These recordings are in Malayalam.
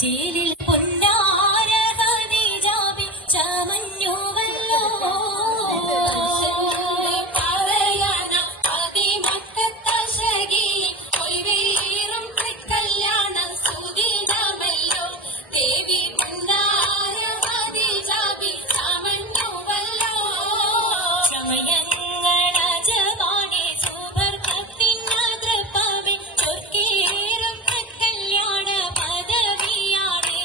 ചേലിൽ പൊന്നാര ഖദീജാബി ചമഞ്ഞുവല്ലോ പറയാന അതിമക്കത്തശകി ഒയ്വേറും കല്യാണ സുദിനമല്ലോ ദേവി പൊന്നാര ഖദീജാബി ചമഞ്ഞുവല്ലോ സമയങ്ങള ജവാനെ സുബർക്കത്തിനകപ്പവേ ചൊർക്കേറും കല്യാണ പദവിയാണ്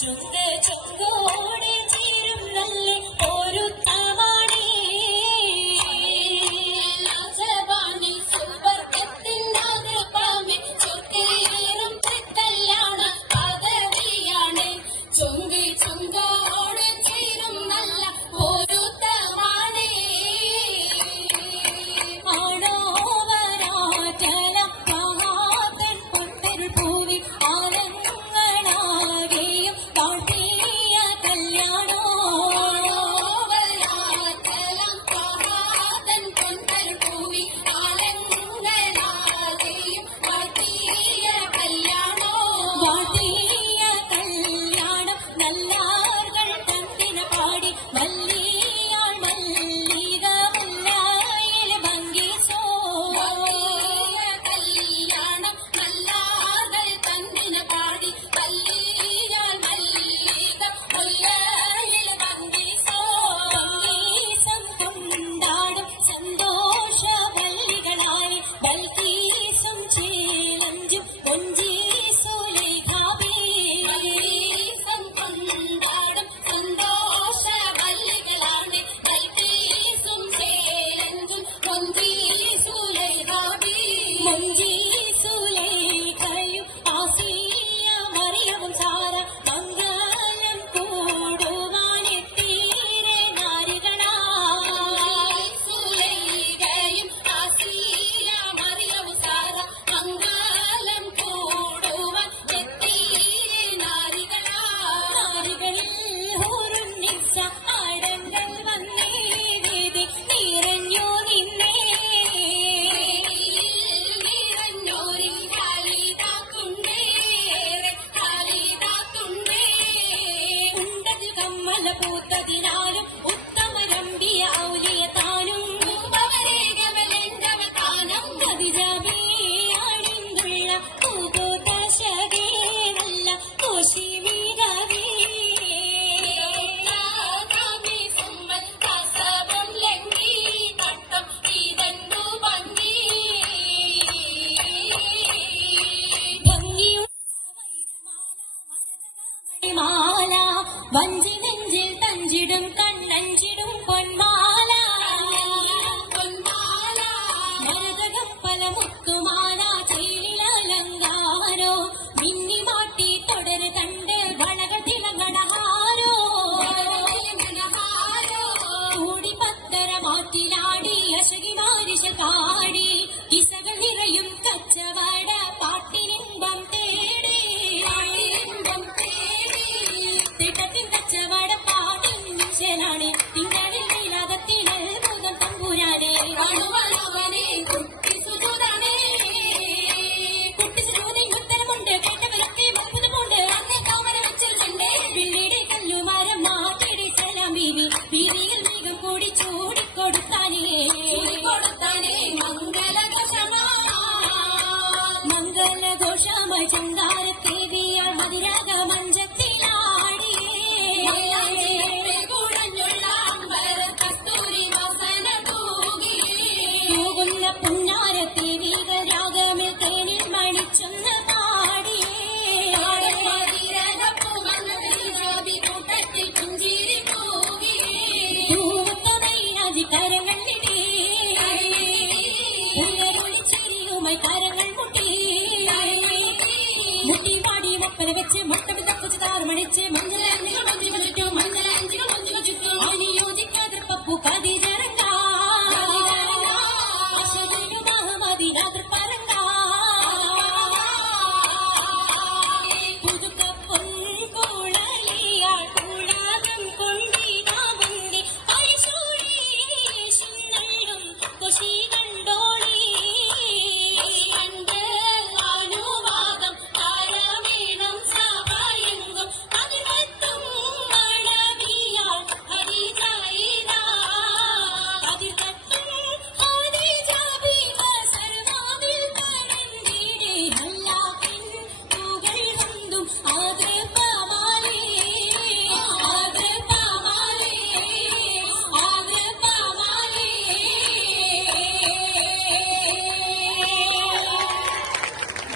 ചുങ്ക് ചുങ്കോട് ചേരും നല്ല പൊരുത്തമാണ് ജവാനെ സുബർക്കത്തിനകപ്പവേ ചൊർക്കേറും കല്യാണ പദവിയാണ് ചുങ്ക് ചുങ്കോട് ചേരും നല്ല പൊരുത്തമാണ് ആണോവരാറ്റല മഹാതൻ പൊട്ടൊരു പൂവി ആനങ്ങളാകെയും പാട്ടിയ കല്യാണോ ആണോവരാറ്റല മഹാതൻ പൊട്ടൊരു പൂവി ആനങ്ങളാകെയും പാട്ടിയ കല്യാണോ പാട്ടിയ കല്യാണം നല്ലാർകൾ തന്തിന പാടി മല്ലിയാൾ മല്ലിക മുല്ലായിൽ ഭംഗിസോ കല്യാണം നല്ലാർകൾ തന്തിന പാടി മല്ലിയാൾ മല്ലിക മുല്ലായിൽ ഭംഗിസോ സംഗീസം കൊണ്ടാടും സന്തോഷ വല്ലികളായി ബൽക്കീസും ചേലഞ്ചും കൊഞ്ചീസുലേഖാബി സംഗീസം കൊണ്ടാടും സന്തോഷ വല്ലികളാണ് ബൽക്കീസും ചേലഞ്ചും കൊഞ്ചീസുലേഖാബി മൊഞ്ചീസുലേഖയും ആസിയ മറിയവും സാര മംഗലം കൂടുവാനെത്തീരെ നാരികളാ സുലേഖയും ആസിയ മറിയവും സാര മംഗലം കൂടുവാൻ എത്തീരെ നാരികളാ നാരികളിൽ ഹൂറുന്നിച്ച ആടങ്ങൾ വന്നേ വേദി നിറഞ്ഞു നിന്നേ നിറഞ്ഞോരിൽ കാലിതാക്കുണ്ടേ കാലിതാക്കുണ്ടേ ഉണ്ടതിൽ കമ്മല പൂത്തതിനാലും ഉത്തമരമ്പിയ ഔലിയ താനും താനം കവിതവിയാണിന്നുള്ള പൂതശകേ നല്ല കോശിവികവേ മാല വഞ്ചി നെഞ്ചിൽ തഞ്ചിടും കണ്ണഞ്ചിടും പൊന്മാല പൊന്മാല മരതകം പല മുത്തുമാല ചേലിലലങ്കാരോ മിന്നി മാട്ടി തുടര് തണ്ട് വളകൾ തിളങ്ങണഹാരോ കൂടി പത്തര മാറ്റിലാടി അശകി മാരിശ കാടി കിസകൾ നിറയും കച്ചവട പാട്ടിനിമ്പം തേടി തിട്ടത്തിൻ കച്ചവട പാട്ടിൻ ശേലാണ് തിങ്കളിൽ നീലാകത്തിൽ അത്ഭുതം തമ്പുരാനെ കാണുവാനവനെ കുട്ടിസുജൂതാണേ കുട്ടിസുജൂതിൻ ഉത്തരമുണ്ട് കേട്ടവരൊക്കെ അത്ഭുതമുണ്ട് അന്നേ കാമര വെച്ചിട്ടുണ്ട് പിള്ളീടെ കല്ലുമരം മാറ്റിടി സലാം ബീവി വീതിയിൽ മികം കൂടി ചൂടിക്കൊടുത്താനേ മംഗളഘോഷമായി ചങ്കാരത്തേവിയാൾ മധുരാഗ മഞ്ചത്തിലാടിയൂകുന്ന പുന്നാരത്തേവികൾ രാഗമിൽ തേനിൽ മണിച്ചൊന്ന് പാടിയൂട്ടത്തിൽ പുഞ്ചിരി കരങ്ങൾ നിടേ ഉയരൊളിച്ചിരിയുമായി കരങ്ങൾ മുട്ടി മുട്ടി പാടി മൊപ്പന വെച്ച് മുട്ട വിതക്കുച്ച് താറുമണിച്ച് മഞ്ഞ